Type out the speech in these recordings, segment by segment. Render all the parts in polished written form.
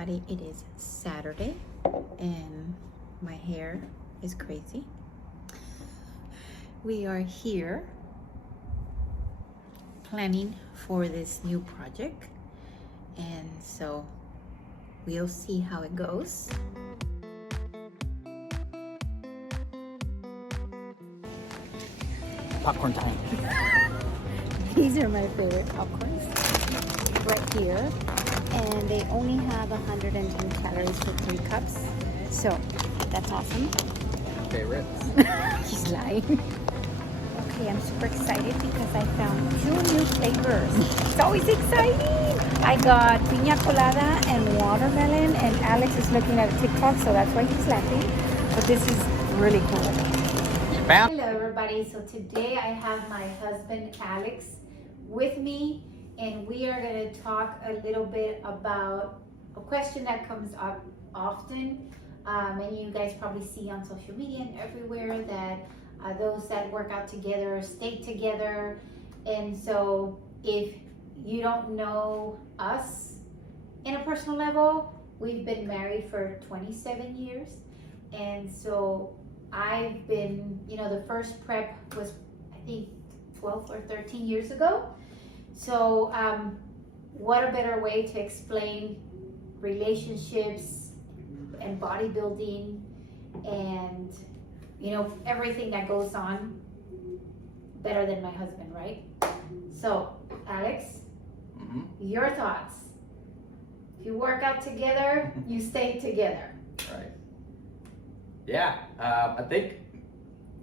everybody. It is Saturday and my hair is crazy. We are here planning for this new project, and so we'll see how it goes. Popcorn time. These are my favorite popcorns right here, and they only have 110 calories for 3 cups, so that's awesome. Favorites? He's lying. Okay, I'm super excited because I found 2 new flavors. It's always exciting. I got piña colada and watermelon, and Alex is looking at a TikTok, so that's why he's laughing. But this is really cool. Hello everybody, so today I have my husband Alex with me, and we are going to talk a little bit about a question that comes up often. Many of you guys probably see on social media and everywhere that those that work out together stay together. And so if you don't know us in a personal level, we've been married for 27 years. And so I've been, the first prep was, I think, 12 or 13 years ago. So what a better way to explain relationships and bodybuilding and, everything that goes on better than my husband, right? So, Alex, your thoughts. If you work out together, you stay together. Right. Yeah, I think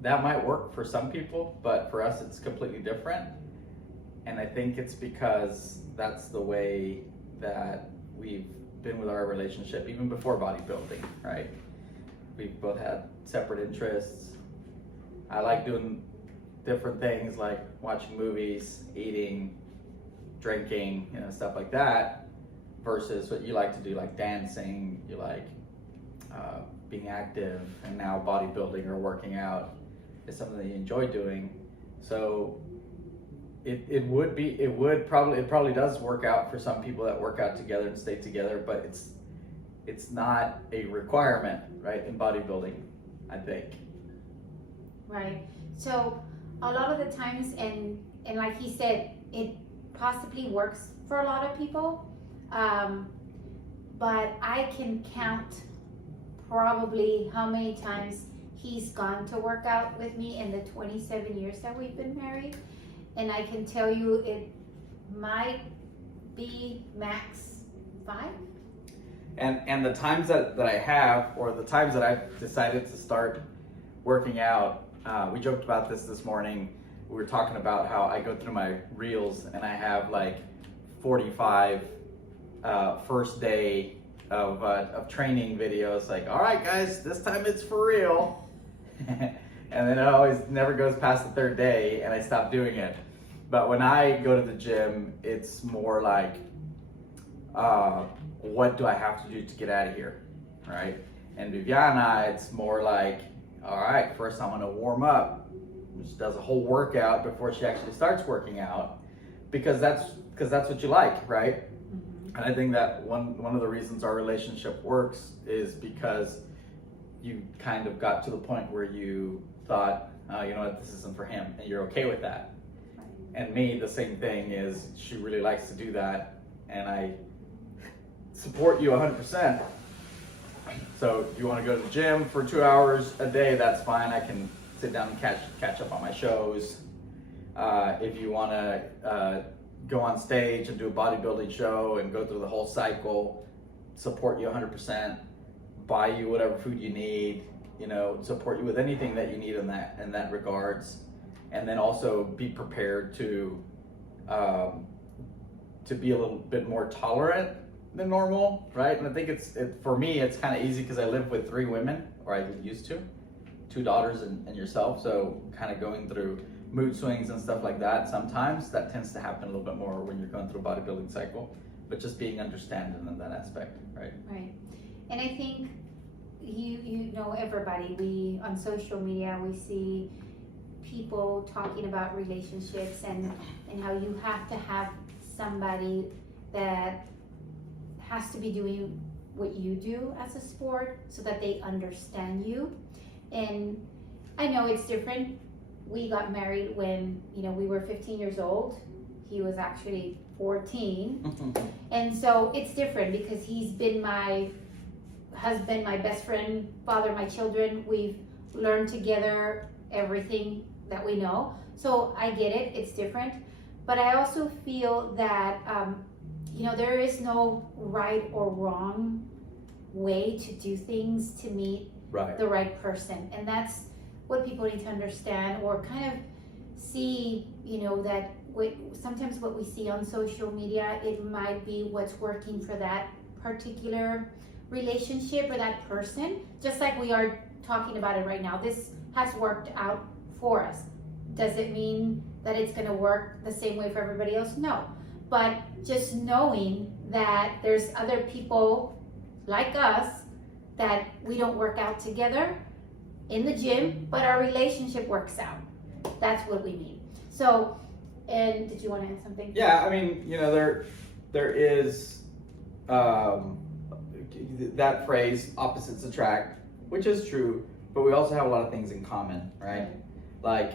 that might work for some people, but for us it's completely different. And I think it's because that's the way that we've been with our relationship even before bodybuilding, right? We've both had separate interests. I like doing different things like watching movies, eating, drinking, stuff like that, versus what you like to do, like dancing, you like being active, and now bodybuilding or working out is something that you enjoy doing. So it probably does work out for some people that work out together and stay together, but it's not a requirement, right, in bodybuilding, I think. Right. So a lot of the times, and like he said, it possibly works for a lot of people, but I can count probably how many times he's gone to work out with me in the 27 years that we've been married. And I can tell you it might be max 5. And the times that I have, or the times that I've decided to start working out, we joked about this morning. We were talking about how I go through my reels and I have like 45 first day of training videos, like, all right guys, this time it's for real. And then it always never goes past the 3rd day and I stop doing it. But when I go to the gym, it's more like, what do I have to do to get out of here, right? And Viviana, it's more like, all right, first I'm gonna warm up. She does a whole workout before she actually starts working out, because that's what you like, right? And I think that one of the reasons our relationship works is because you kind of got to the point where you thought, you know what, this isn't for him, and you're okay with that. And me, the same thing is, she really likes to do that, and I support you 100%. So if you want to go to the gym for 2 hours a day, that's fine. I can sit down and catch up on my shows. If you want to go on stage and do a bodybuilding show and go through the whole cycle, support you 100%, buy you whatever food you need, support you with anything that you need in that regards. And then also be prepared to be a little bit more tolerant than normal, right? And I think for me, it's kind of easy because I live with 3 women, or I used to, 2 daughters and yourself. So kind of going through mood swings and stuff like that. Sometimes that tends to happen a little bit more when you're going through a bodybuilding cycle, but just being understanding in that aspect, right? Right. And I think you know everybody, we on social media, we see people talking about relationships and how you have to have somebody that has to be doing what you do as a sport so that they understand you. And I know it's different. We got married when, we were 15 years old. He was actually 14. And so it's different because he's been my husband, my best friend, father, my children. We've learned together everything that we know. So I get it, it's different. But I also feel that, there is no right or wrong way to do things to meet the right person. And that's what people need to understand, or kind of see, that sometimes what we see on social media, it might be what's working for that particular relationship or that person. Just like we are talking about it right now, this has worked out for us. Does it mean that it's going to work the same way for everybody else? No. But just knowing that there's other people like us that we don't work out together in the gym, but our relationship works out. That's what we mean. So, and did you want to add something? Yeah, I mean, there is that phrase, opposites attract, which is true, but we also have a lot of things in common, right? Like,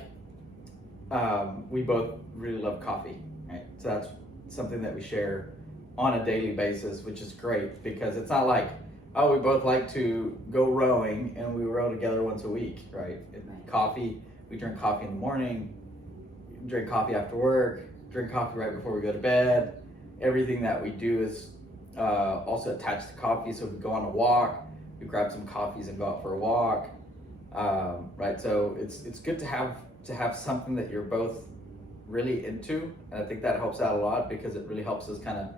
we both really love coffee, right? So that's something that we share on a daily basis, which is great because it's not like, oh, we both like to go rowing and we row together once a week, right? Coffee, we drink coffee in the morning, drink coffee after work, drink coffee right before we go to bed. Everything that we do is also attached to coffee. So if we go on a walk, we grab some coffees and go out for a walk, right? So it's good to have something that you're both really into, and I think that helps out a lot because it really helps us kind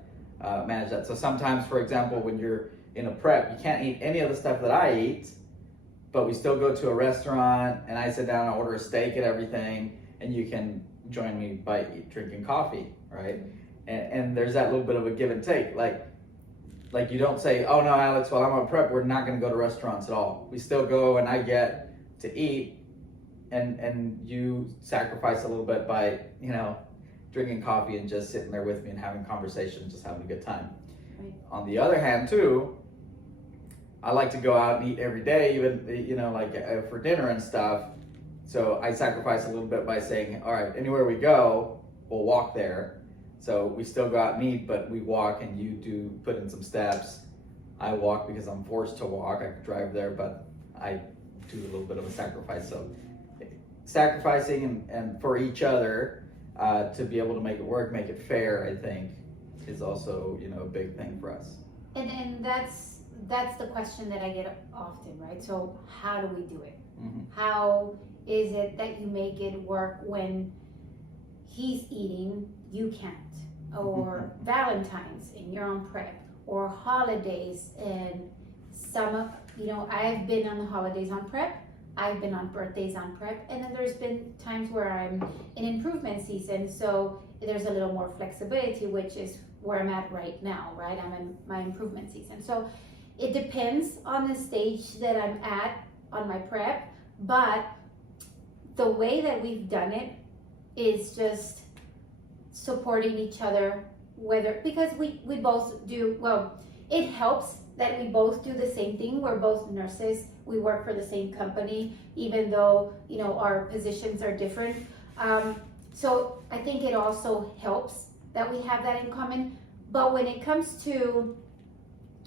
of manage that. So sometimes, for example, when you're in a prep, you can't eat any of the stuff that I eat, but we still go to a restaurant and I sit down and order a steak and everything, and you can join me by drinking coffee, right? And there's that little bit of a give and take. Like you don't say, oh no, Alex, while I'm on prep, we're not going to go to restaurants at all. We still go and I get to eat, and you sacrifice a little bit by, drinking coffee and just sitting there with me and having conversation, just having a good time. Right. On the other hand, too, I like to go out and eat every day, even, for dinner and stuff. So I sacrifice a little bit by saying, all right, anywhere we go, we'll walk there. So we still go out and eat, but we walk, and you do put in some steps. I walk because I'm forced to walk. I could drive there, but I do a little bit of a sacrifice. So sacrificing and for each other to be able to make it work, make it fair, I think, is also, a big thing for us. And that's the question that I get often, right? So how do we do it? Mm-hmm. How is it that you make it work when he's eating, you can't? Or Valentine's and you're on prep, or holidays, and I've been on the holidays on prep, I've been on birthdays on prep, and then there's been times where I'm in improvement season, so there's a little more flexibility, which is where I'm at right now, right? I'm in my improvement season. So it depends on the stage that I'm at on my prep, but the way that we've done it is just supporting each other, because we both do, it helps that we both do the same thing. We're both nurses. We work for the same company, even though, our positions are different. So I think it also helps that we have that in common. But when it comes to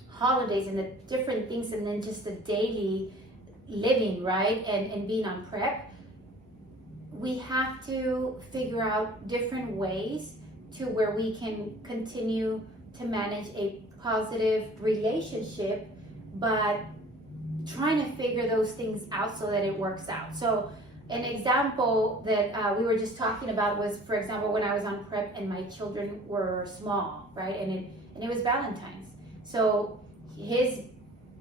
holidays and the different things, and then just the daily living, right, and being on prep, we have to figure out different ways to where we can continue to manage a positive relationship, but trying to figure those things out so that it works out. So an example that we were just talking about was, for example, when I was on prep and my children were small, right? And it was Valentine's. So his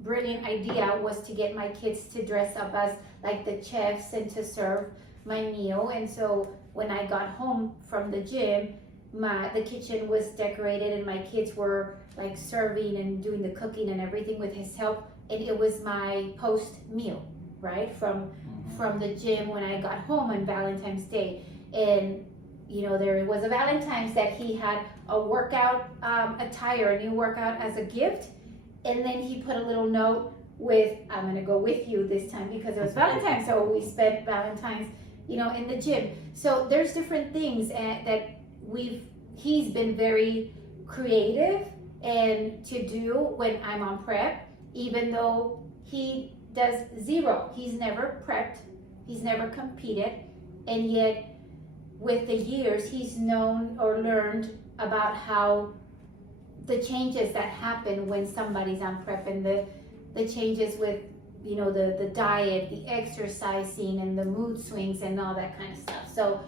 brilliant idea was to get my kids to dress up as like the chefs and to serve my meal. And so when I got home from the gym, the kitchen was decorated and my kids were like serving and doing the cooking and everything with his help, and it was my post meal, right, from the gym when I got home on Valentine's Day. And there was a Valentine's that he had a workout attire, a new workout as a gift, And then he put a little note with, I'm going to go with you this time because it was Valentine's. So we spent Valentine's, in the gym. So there's different things that he's been very creative and to do when I'm on prep, even though he does zero. He's never prepped. He's never competed. And yet with the years, he's known or learned about how the changes that happen when somebody's on prep and the changes with, the diet, the exercising and the mood swings and all that kind of stuff. So,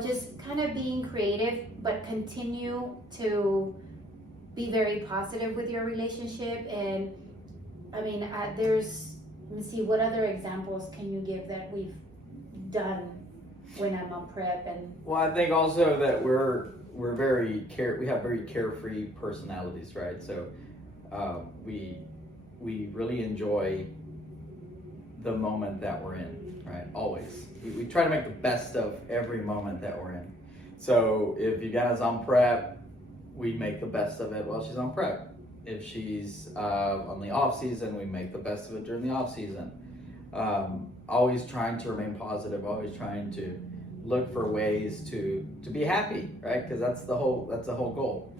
just kind of being creative, but continue to be very positive with your relationship. And let me see, what other examples can you give that we've done when I'm on prep? And well, I think also that we have very carefree personalities, right? So we really enjoy the moment that we're in, right? Always. We try to make the best of every moment that we're in. So if Viviana's on prep, we make the best of it while she's on prep. If she's on the off season, we make the best of it during the off season. Always trying to remain positive, always trying to look for ways to be happy, right? Because that's the whole goal.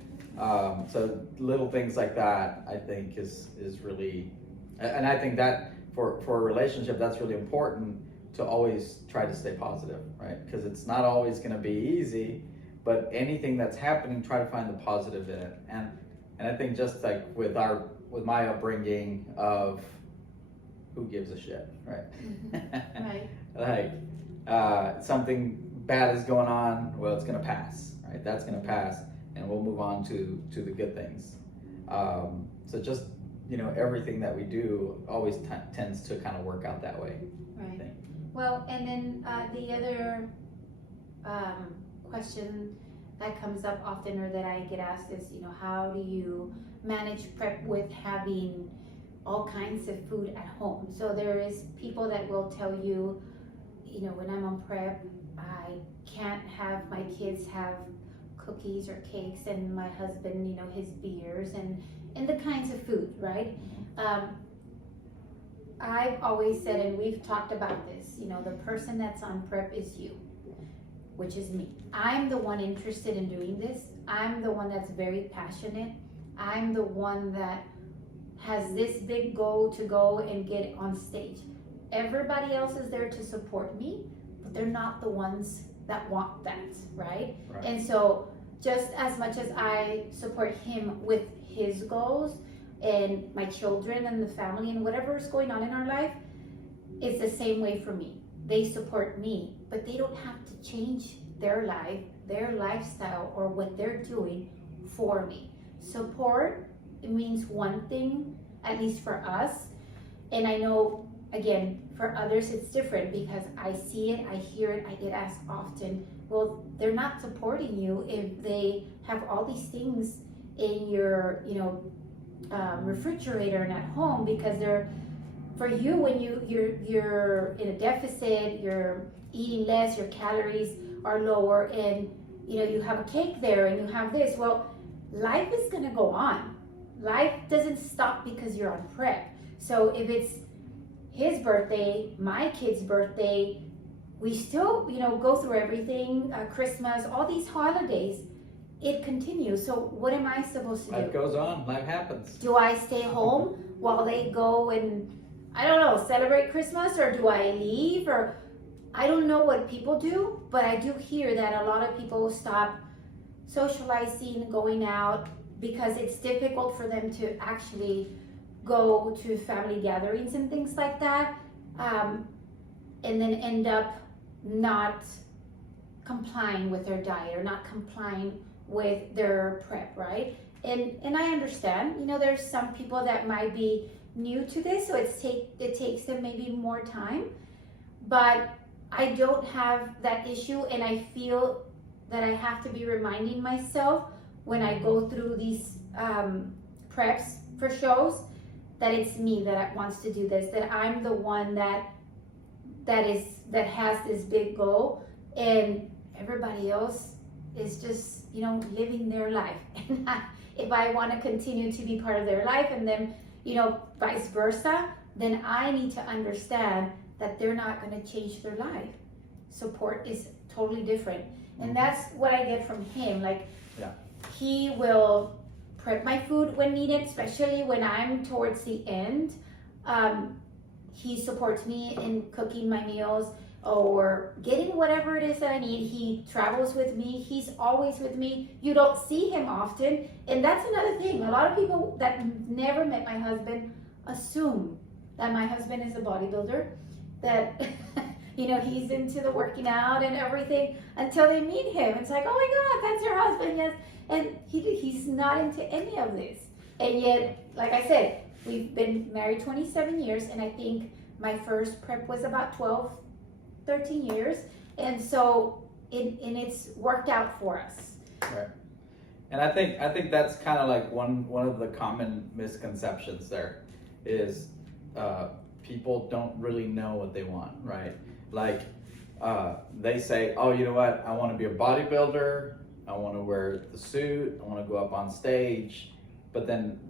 So little things like that, I think, is really, and I think that for a relationship, that's really important to always try to stay positive, right? Because it's not always going to be easy, but anything that's happening, try to find the positive in it. And I think just like with my upbringing of who gives a shit, right? Mm-hmm. Right. Like something bad is going on, well, it's going to pass, right? That's going to pass, and we'll move on to the good things. So just, everything that we do always tends to kind of work out that way. Right. Well, and then the other question that comes up often or that I get asked is, how do you manage prep with having all kinds of food at home? So there is people that will tell you, when I'm on prep, I can't have my kids have cookies or cakes and my husband, his beers and the kinds of food, right? I've always said, and we've talked about this, the person that's on prep is you, which is me. I'm the one interested in doing this. I'm the one that's very passionate. I'm the one that has this big goal to go and get on stage. Everybody else is there to support me, but they're not the ones that want that, right? And so just as much as I support him with his goals and my children and the family and whatever is going on in our life, it's the same way for me. They support me, but they don't have to change their life, their lifestyle, or what they're doing for me. Support, it means one thing, at least for us. And I know, again, for others it's different because I see it, I hear it, I get asked often, well, they're not supporting you if they have all these things in your, refrigerator and at home, because they're, for you, when you're in a deficit, you're eating less, your calories are lower, and you have a cake there and you have this. Well, life is gonna go on. Life doesn't stop because you're on prep. So if it's his birthday, my kid's birthday, we still, go through everything, Christmas, all these holidays, it continues. So what am I supposed to do? Life goes on, life happens. Do I stay home while they go and, I don't know, celebrate Christmas, or do I leave? Or I don't know what people do, but I do hear that a lot of people stop socializing, going out, because it's difficult for them to actually go to family gatherings and things like that, and then end up not complying with their diet or not complying with their prep, right? And I understand, there's some people that might be new to this, so it takes them maybe more time, but I don't have that issue, and I feel that I have to be reminding myself when I go through these preps for shows that it's me that wants to do this, that I'm the one that has this big goal, and everybody else is just living their life. if I want to continue to be part of their life, and then, you know, vice versa, then I need to understand that they're not going to change their life. Support is totally different. And that's what I get from him. Like, he will prep my food when needed, especially when I'm towards the end. He supports me in cooking my meals or getting whatever it is that I need. He travels with me. He's always with me. You don't see him often. And that's another thing. A lot of people that never met my husband assume that my husband is a bodybuilder, that you know, he's into the working out and everything, until they meet him. It's like, oh my God, that's your husband, yes. And he's not into any of this. And yet, like I said, we've been married 27 years, and I think my first prep was about 12, 13 years. And so it's worked out for us. Right. And I think that's kind of like one of the common misconceptions there is people don't really know what they want, right? Like they say, oh, you know what? I want to be a bodybuilder. I want to wear the suit. I want to go up on stage. But then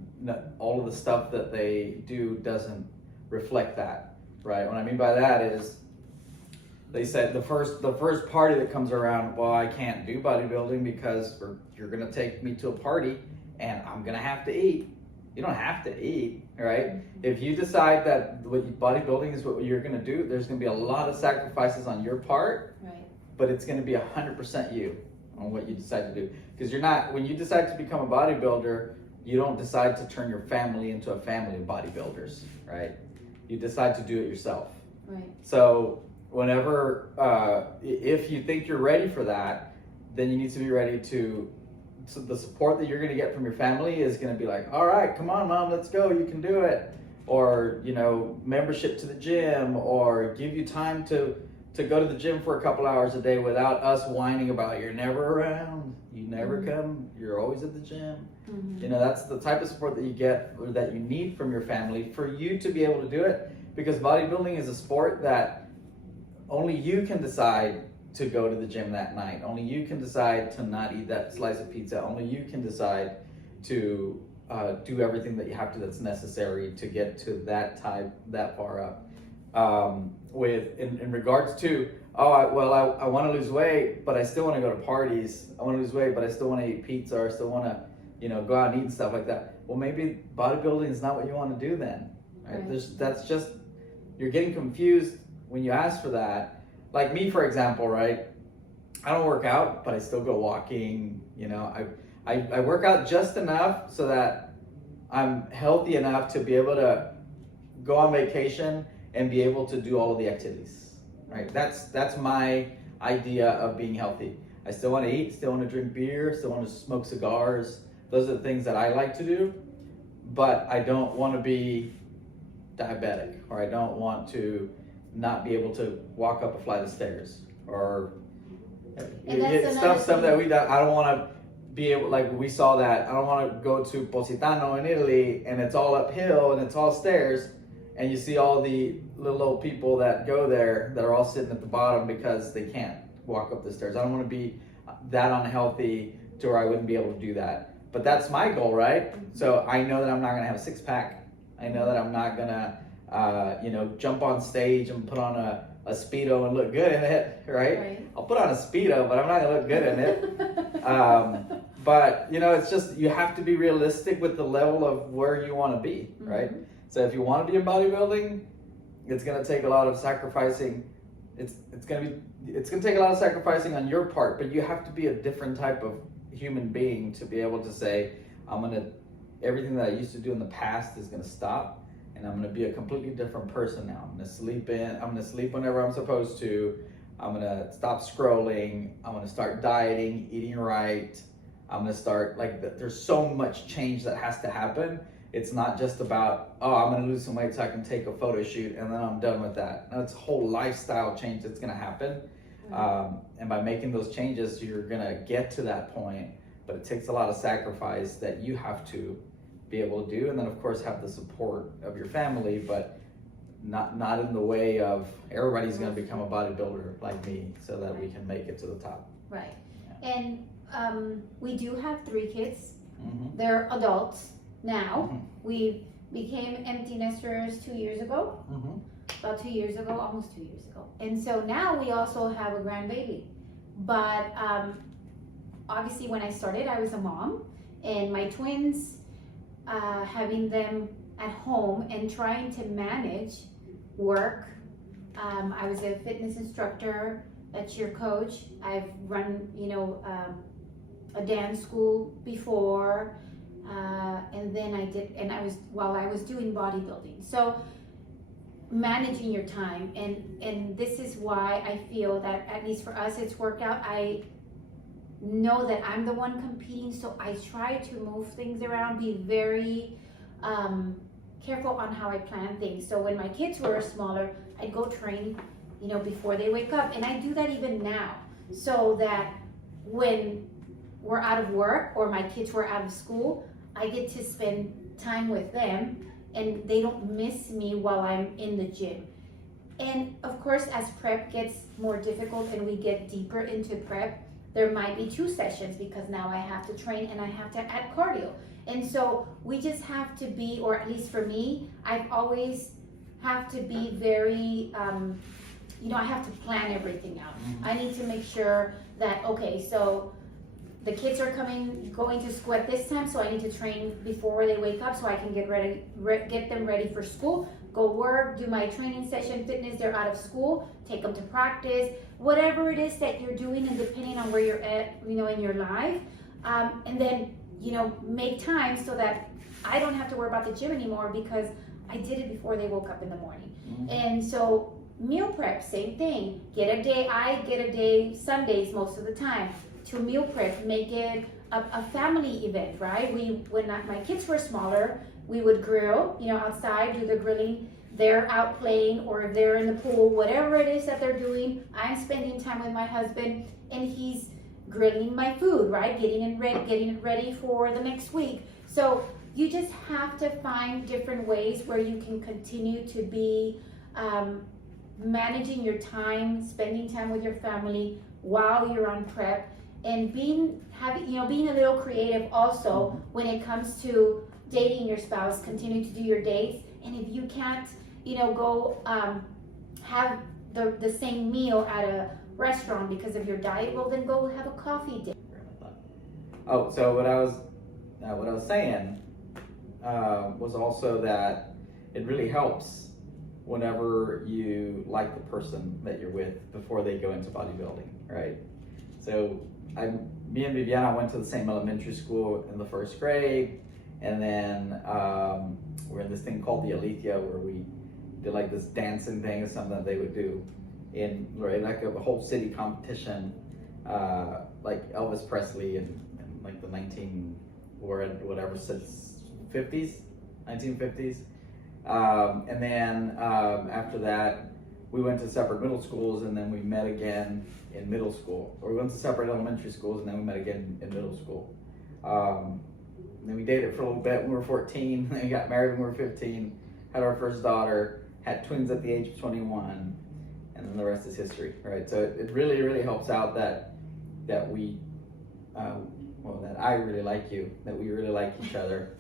all of the stuff that they do doesn't reflect that, right? What I mean by that is they said the first party that comes around, well, I can't do bodybuilding because you're going to take me to a party and I'm going to have to eat. You don't have to eat, right? If you decide that bodybuilding is what you're going to do, there's going to be a lot of sacrifices on your part, right? But it's going to be 100% you on what you decide to do. Because when you decide to become a bodybuilder, you don't decide to turn your family into a family of bodybuilders, right? You decide to do it yourself. Right. So whenever, if you think you're ready for that, then you need to be ready to, so the support that you're going to get from your family is going to be like, all right, come on, Mom, let's go, you can do it. Or, you know, membership to the gym, or give you time to go to the gym for a couple hours a day without us whining about you're never around, you never come, you're always at the gym. You know, that's the type of support that you get or that you need from your family for you to be able to do it, because bodybuilding is a sport that only you can decide to go to the gym that night. Only you can decide to not eat that slice of pizza. Only you can decide to do everything that you have to that's necessary to get to that far up. In regards to, I want to lose weight, but I still want to go to parties. I want to lose weight, but I still want to eat pizza, or I still want to, you know, go out and eat and stuff like that. Well, maybe bodybuilding is not what you want to do then, right? That's just, you're getting confused when you ask for that. Like me, for example, right? I don't work out, but I still go walking. You know, I work out just enough so that I'm healthy enough to be able to go on vacation and be able to do all of the activities, right? That's my idea of being healthy. I still want to eat, still want to drink beer, still want to smoke cigars. Those are the things that I like to do, but I don't want to be diabetic, or I don't want to not be able to walk up a flight of stairs, or stuff that I don't want to be able, like we saw that, I don't want to go to Positano in Italy and it's all uphill and it's all stairs, and you see all the little old people that go there that are all sitting at the bottom because they can't walk up the stairs. I don't want to be that unhealthy to where I wouldn't be able to do that. But that's my goal, right? So I know that I'm not going to have a six-pack. I know that I'm not going to jump on stage and put on a Speedo and look good in it, right? I'll put on a Speedo, but I'm not gonna look good in it. But you know, it's just, you have to be realistic with the level of where you want to be, right? So if you want to be in bodybuilding, it's gonna take a lot of sacrificing. It's gonna take a lot of sacrificing on your part, but you have to be a different type of human being to be able to say, everything that I used to do in the past is gonna stop. And I'm going to be a completely different person now. I'm going to sleep whenever I'm supposed to. I'm going to stop scrolling. I'm going to start dieting, eating right. I'm going to start, there's so much change that has to happen. It's not just about, I'm going to lose some weight so I can take a photo shoot and then I'm done with that. No, it's a whole lifestyle change that's going to happen. And by making those changes, you're going to get to that point. But it takes a lot of sacrifice that you have to be able to do, and then of course have the support of your family, but not in the way of everybody's going to become a bodybuilder like me so that we can make it to the top. Right. Yeah. And we do have 3 kids. They're adults now. We became empty nesters 2 years ago. About 2 years ago, almost 2 years ago. And so now we also have a grandbaby. But obviously when I started, I was a mom, and my twins, having them at home and trying to manage work. I was a fitness instructor, a cheer coach. I've run, a dance school before, and then while I was doing bodybuilding. So managing your time, and this is why I feel that, at least for us, it's worked out. I know that I'm the one competing, so I try to move things around, be very careful on how I plan things. So when my kids were smaller, I'd go train, before they wake up, and I do that even now, so that when we're out of work or my kids were out of school, I get to spend time with them and they don't miss me while I'm in the gym. And of course, as prep gets more difficult and we get deeper into prep, there might be 2 sessions, because now I have to train and I have to add cardio. And so we just have to be, or at least for me, I've always have to be very, I have to plan everything out. I need to make sure that, okay, so the kids are going to school at this time, so I need to train before they wake up so I can get them ready for school, go work, do my training session, fitness, they're out of school, take them to practice, whatever it is that you're doing, and depending on where you're at, in your life, and then, make time so that I don't have to worry about the gym anymore, because I did it before they woke up in the morning. And so meal prep, same thing. I get a day Sundays most of the time to meal prep, make it a family event, right? When my kids were smaller, we would grill, outside, do the grilling. They're out playing, or if they're in the pool, whatever it is that they're doing, I'm spending time with my husband, and he's grilling my food, right? Getting it ready for the next week. So you just have to find different ways where you can continue to be managing your time, spending time with your family while you're on prep, and being a little creative also when it comes to dating your spouse. Continue to do your dates, and if you can't, go have the same meal at a restaurant because of your diet, well, then go have a coffee date. Oh, so what I was saying was also that it really helps whenever you like the person that you're with before they go into bodybuilding, right? So me and Viviana went to the same elementary school in the 1st grade, and then we're in this thing called the Alethea, where we did like this dancing thing, or something that they would do in like a whole city competition, like Elvis Presley and like the 1950s. And then after that, we went to separate middle schools, and then we met again in middle school. Or we went to separate elementary schools, and then we met again in middle school. And then we dated for a little bit when we were 14, then we got married when we were 15, had our first daughter, had twins at the age of 21, and then the rest is history, right? So it really, really helps out that we, that I really like you, that we really like each other.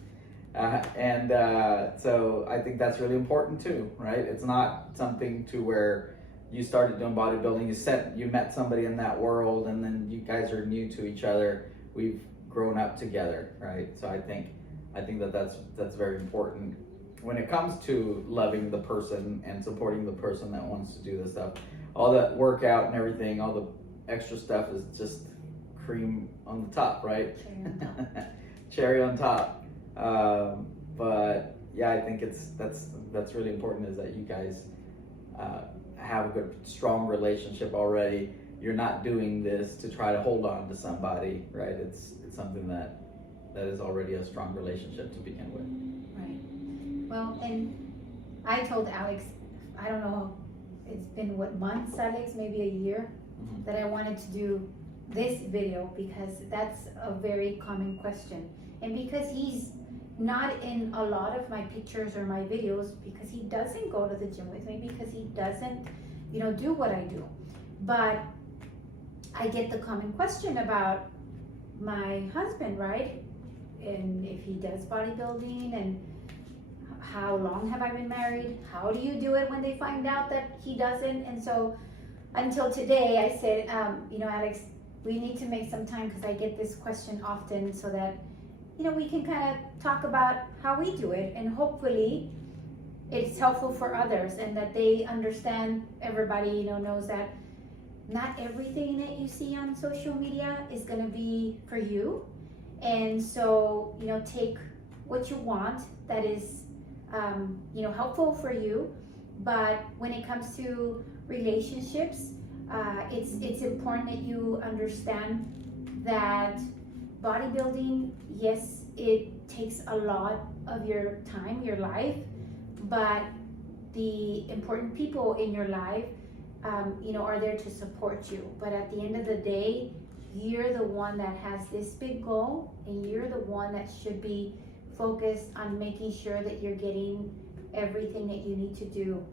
So I think that's really important too, right? It's not something to where you started doing bodybuilding, you met somebody in that world, and then you guys are new to each other. We've grown up together, right? So I think that's very important when it comes to loving the person and supporting the person that wants to do this stuff. All that workout and everything, all the extra stuff is just cream on the top, right? Cherry on top. But yeah, I think that's really important, is that you guys have a good, strong relationship already. You're not doing this to try to hold on to somebody, right? It's something that is already a strong relationship to begin with. Right. Well, and I told Alex, I don't know, it's been months, Alex, maybe a year, that I wanted to do this video, because that's a very common question. And because he's not in a lot of my pictures or my videos, because he doesn't go to the gym with me, because he doesn't, do what I do. But I get the common question about my husband, right? and if he does bodybuilding, and how long have I been married? How do you do it when they find out that he doesn't? And so until today, I said, Alex, we need to make some time, because I get this question often, so that, we can kind of talk about how we do it, and hopefully it's helpful for others, and that they understand, everybody, knows that not everything that you see on social media is going to be for you. And so, take what you want that is, helpful for you. But when it comes to relationships, it's important that you understand that bodybuilding, yes, it takes a lot of your time, your life, but the important people in your life, are there to support you. But at the end of the day, you're the one that has this big goal, and you're the one that should be focused on making sure that you're getting everything that you need to do,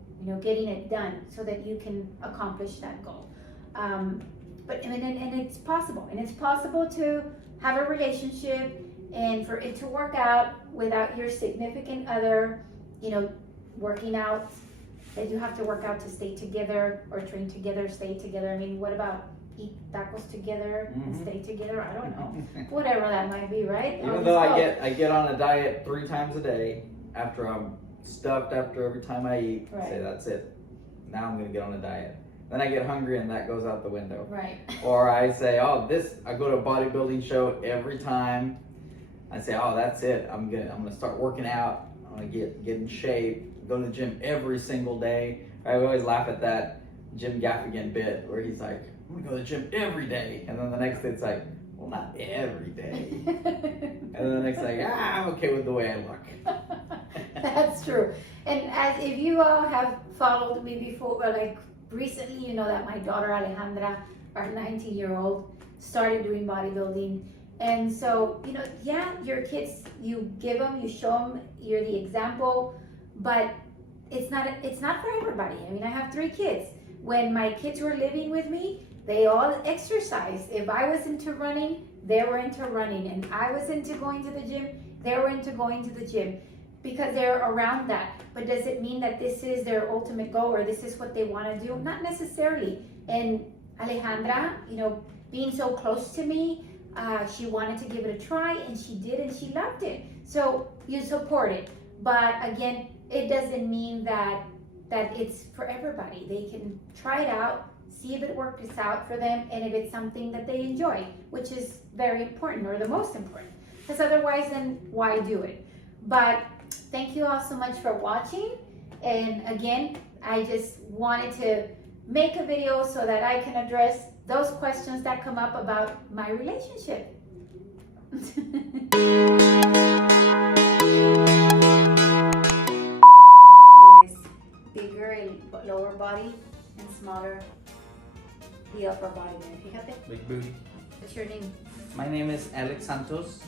getting it done so that you can accomplish that goal. But it's possible, and it's possible to have a relationship and for it to work out without your significant other, working out, that you have to work out to stay together, or train together, stay together. I mean, what about eat tacos together and stay together? I don't know. Whatever that might be, right? Even though I get on a diet 3 times a day, after I'm stuffed after every time I eat, I say that's it. Now I'm gonna get on a diet. Then I get hungry and that goes out the window. Right. Or I say, I go to a bodybuilding show every time. I say, that's it. I'm gonna start working out. I'm gonna get in shape. Go to the gym every single day. I always laugh at that Jim Gaffigan bit where he's like, I'm gonna go to the gym every day. And then the next day it's like, well, not every day. And then the next day, I'm okay with the way I look. That's true. And as if you all have followed me before, like recently, you know that my daughter Alejandra, our 19-year-old, started doing bodybuilding. And so, your kids, you give them, you show them, you're the example, but it's not for everybody. I mean, I have 3 kids. When my kids were living with me, they all exercised. If I was into running, they were into running. And I was into going to the gym, they were into going to the gym, because they're around that. But does it mean that this is their ultimate goal, or this is what they want to do? Not necessarily. And Alejandra, being so close to me, she wanted to give it a try, and she did, and she loved it. So you support it. But again, it doesn't mean that it's for everybody. They can try it out, see if it works out for them, and if it's something that they enjoy, which is very important, or the most important. Because otherwise, then why do it? But thank you all so much for watching. And again, I just wanted to make a video so that I can address those questions that come up about my relationship. Bigger and lower body, and smaller the upper body. Fíjate. Big booty. What's your name? My name is Alex Santos.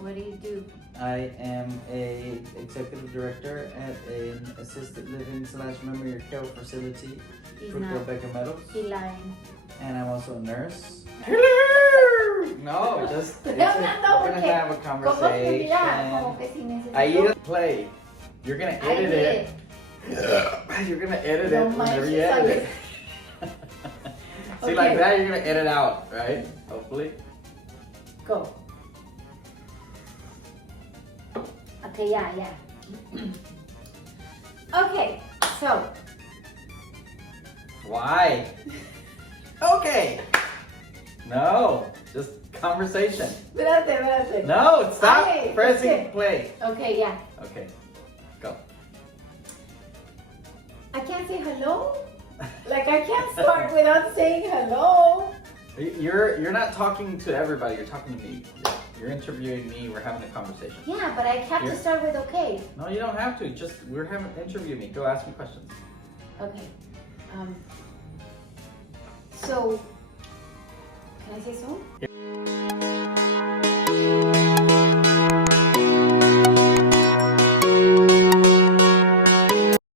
What do you do? I am a executive director at an assisted living / memory care facility, Fruto Becca Meadows. He's lying. And I'm also a nurse. Hello! No, just we're gonna have a conversation. I eat a play. You're gonna edit it. You're gonna edit it whenever you edit it. See, like that, you're gonna edit out, right? Hopefully. Go. Okay, yeah. Okay, so. Why? Okay. No, just conversation. Espérate. No, stop pressing play. Okay, yeah. Okay, go. I can't say hello? Like, I can't start without saying hello. You're not talking to everybody, you're talking to me. You're interviewing me, we're having a conversation. Yeah, but I have to start with okay. No, you don't have to. Just, interview me. Go ask me questions. Okay. So, can I say so?